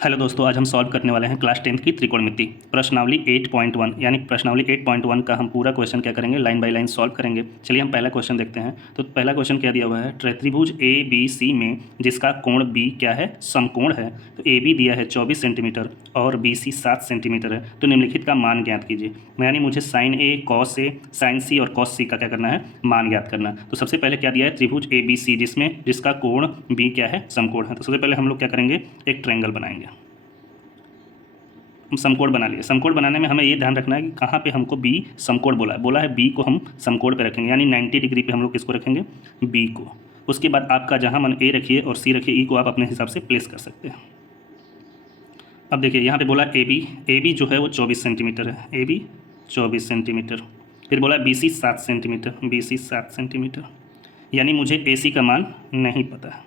Hello दोस्तों, आज हम सॉल्व करने वाले हैं क्लास 10th की त्रिकोणमिति प्रश्नावली 8.1 यानी प्रश्नावली 8.1 का हम पूरा क्वेश्चन क्या करेंगे, लाइन बाय लाइन सॉल्व करेंगे। चलिए हम पहला क्वेश्चन देखते हैं। तो पहला क्वेश्चन क्या दिया हुआ है, त्रिभुज ए बी सी में जिसका कोण बी क्या है, समकोण है। तो ए बी दिया है 24 सेंटीमीटर और बी सी 7 सेंटीमीटर है। तो निम्नलिखित का मान ज्ञात कीजिए। यानी मुझे साइन ए, साइन सी और कॉस सी का क्या करना है, मान ज्ञात करना। तो सबसे पहले क्या दिया है, त्रिभुज ए बी सी जिसका कोण बी क्या है, समकोण है। तो सबसे पहले हम लोग क्या करेंगे, एक ट्रायंगल बनाएंगे। हम समकोण बना लिए। समकोण बनाने में हमें ये ध्यान रखना है कि कहाँ पे हमको बी समकोण बोला है बी को हम समकोण पे रखेंगे, यानी 90 डिग्री पे हम लोग किसको रखेंगे, बी को। उसके बाद आपका जहाँ मन ए रखिए और सी रखिए, ई को आप अपने हिसाब से प्लेस कर सकते हैं। अब देखिए यहाँ पे बोला ए बी जो है वो 24 सेंटीमीटर है, ए बी 24 सेंटीमीटर। फिर बोला B C 7 centimetre, B C 7 centimetre. यानी मुझे ए सी का मान नहीं पता है,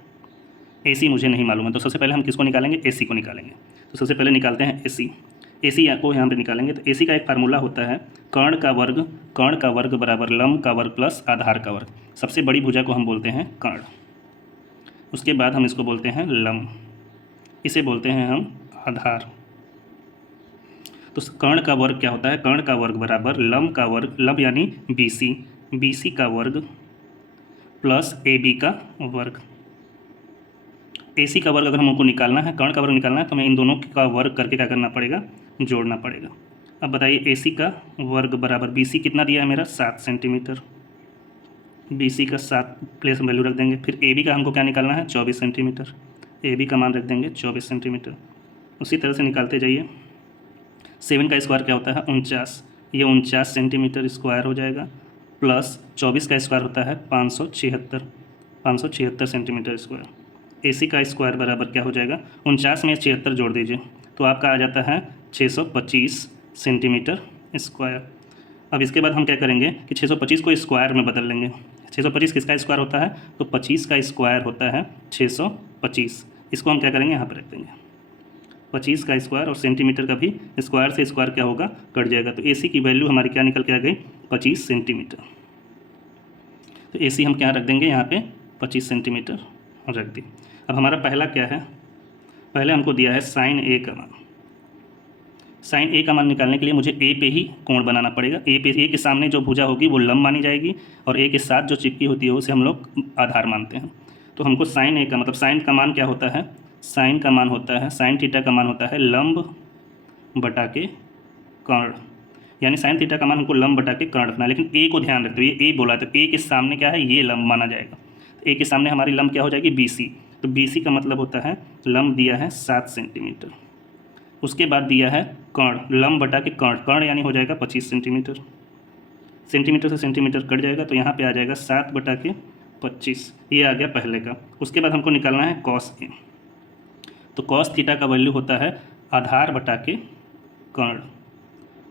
ए सी मुझे नहीं मालूम है। तो सबसे पहले हम किसको निकालेंगे, ए सी को निकालेंगे। तो सबसे पहले निकालते हैं ए सी को यहाँ पे निकालेंगे। तो ए सी का एक फार्मूला होता है कर्ण का वर्ग बराबर लंब का वर्ग प्लस आधार का वर्ग। सबसे बड़ी भुजा को हम बोलते हैं कर्ण, उसके बाद हम इसको बोलते हैं लंब, इसे बोलते हैं हम आधार। तो कर्ण का वर्ग क्या होता है, कर्ण का वर्ग बराबर लंब का वर्ग, लंब यानी बी सी का वर्ग प्लस ए बी का वर्ग। ए सी का वर्ग अगर हमको निकालना है, कर्ण का वर्ग निकालना है, तो हमें इन दोनों का वर्ग करके क्या करना पड़ेगा, जोड़ना पड़ेगा। अब बताइए ए सी का वर्ग बराबर बी सी कितना दिया है मेरा, 7 सेंटीमीटर। बी सी का 7 प्लेस वैल्यू रख देंगे। फिर ए बी का हमको क्या निकालना है, 24 सेंटीमीटर। ए बी का मान रख देंगे 24 सेंटीमीटर। उसी तरह से निकालते जाइए। 7 का स्क्वायर क्या होता है, 49। ये 49 सेंटीमीटर स्क्वायर हो जाएगा, प्लस 24 का स्क्वायर होता है 576 सेंटीमीटर स्क्वायर। ए सी का स्क्वायर बराबर क्या हो जाएगा, 49 में 76 जोड़ दीजिए तो आपका आ जाता है 625 सेंटीमीटर स्क्वायर। अब इसके बाद हम क्या करेंगे कि 625 को स्क्वायर में बदल लेंगे। 625 किसका स्क्वायर होता है, तो 25 का स्क्वायर होता है 625। इसको हम क्या करेंगे, यहाँ पर रख देंगे 25 का स्क्वायर, और सेंटीमीटर का भी स्क्वायर से स्क्वायर क्या होगा, कट जाएगा। तो ए सी की वैल्यू हमारी क्या निकल के आ गई, 25 सेंटीमीटर। तो ए सी हम क्या रख देंगे, यहाँ पे 25 सेंटीमीटर रख दी। अब हमारा पहला क्या है, पहले हमको दिया है साइन ए का मान। साइन ए का मान निकालने के लिए मुझे ए पे ही कोण बनाना पड़ेगा। ए के सामने जो भुजा होगी वो लंब मानी जाएगी, और ए के साथ जो चिपकी होती है उसे हम लोग आधार मानते हैं। तो हमको साइन ए का मतलब साइन का मान क्या होता है, साइन का मान होता है, साइन थीटा का मान होता है लंब बटा के कर्ण। यानी साइन थीटा का मान हमको लंब बटा के कर्ण रखना है। लेकिन ए को ध्यान रखते हुए, ये ए बोला तो ए के सामने क्या है, ये लंब माना जाएगा। ए के सामने हमारी लंब क्या हो जाएगी, बी सी। तो बी सी का मतलब होता है लंब दिया है 7 सेंटीमीटर। उसके बाद दिया है कर्ण, लंब बटा के कर्ण, कर्ण यानी हो जाएगा 25 सेंटीमीटर। सेंटीमीटर से सेंटीमीटर कट जाएगा तो यहाँ पे आ जाएगा 7 बटा के 25। ये आ गया पहले का। उसके बाद हमको निकालना है कॉस ए। तो कॉस थीटा का वैल्यू होता है आधार बटा के कर्ण।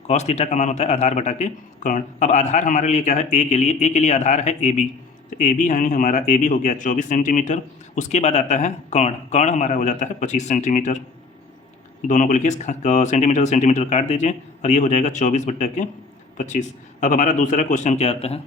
कॉस थीटा का मान होता है आधार बटा के कर्ण। अब आधार हमारे लिए क्या है, ए के लिए आधार है ए बी। तो ए बी यानी हमारा ए बी हो गया 24 सेंटीमीटर। उसके बाद आता है कर्ण, कर्ण हमारा हो जाता है 25 सेंटीमीटर। दोनों को लिखिए, सेंटीमीटर काट दीजिए और ये हो जाएगा 24 बटा के 25। अब हमारा दूसरा क्वेश्चन क्या आता है,